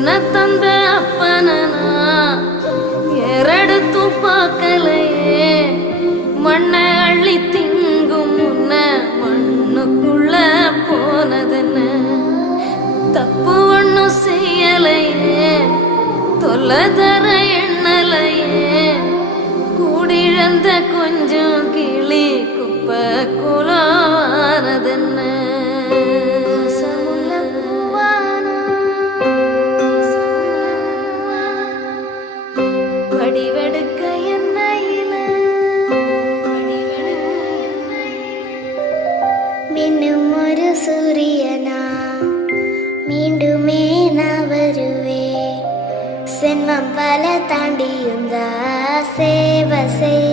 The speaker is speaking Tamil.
உன்னை தந்த அப்பனா எரடு தூப்பாக்கலையே மண்ணை அள்ளி திங்கும் முன்ன மண்ணுக்குள்ள போனதுன்னு தப்பு ஒன்னும் செய்யலையே தொல்லை தர எண்ணலையே கூடிழந்த கொஞ்சம் கிளி குப்பை குலவானதுன்னு வடிவெடுக்க எண்ணெயில மின்னும் ஒரு சூரியனா மீண்டுமே நான் வருவே சென்மம் பல தாண்டியுந்தா சேவை செய்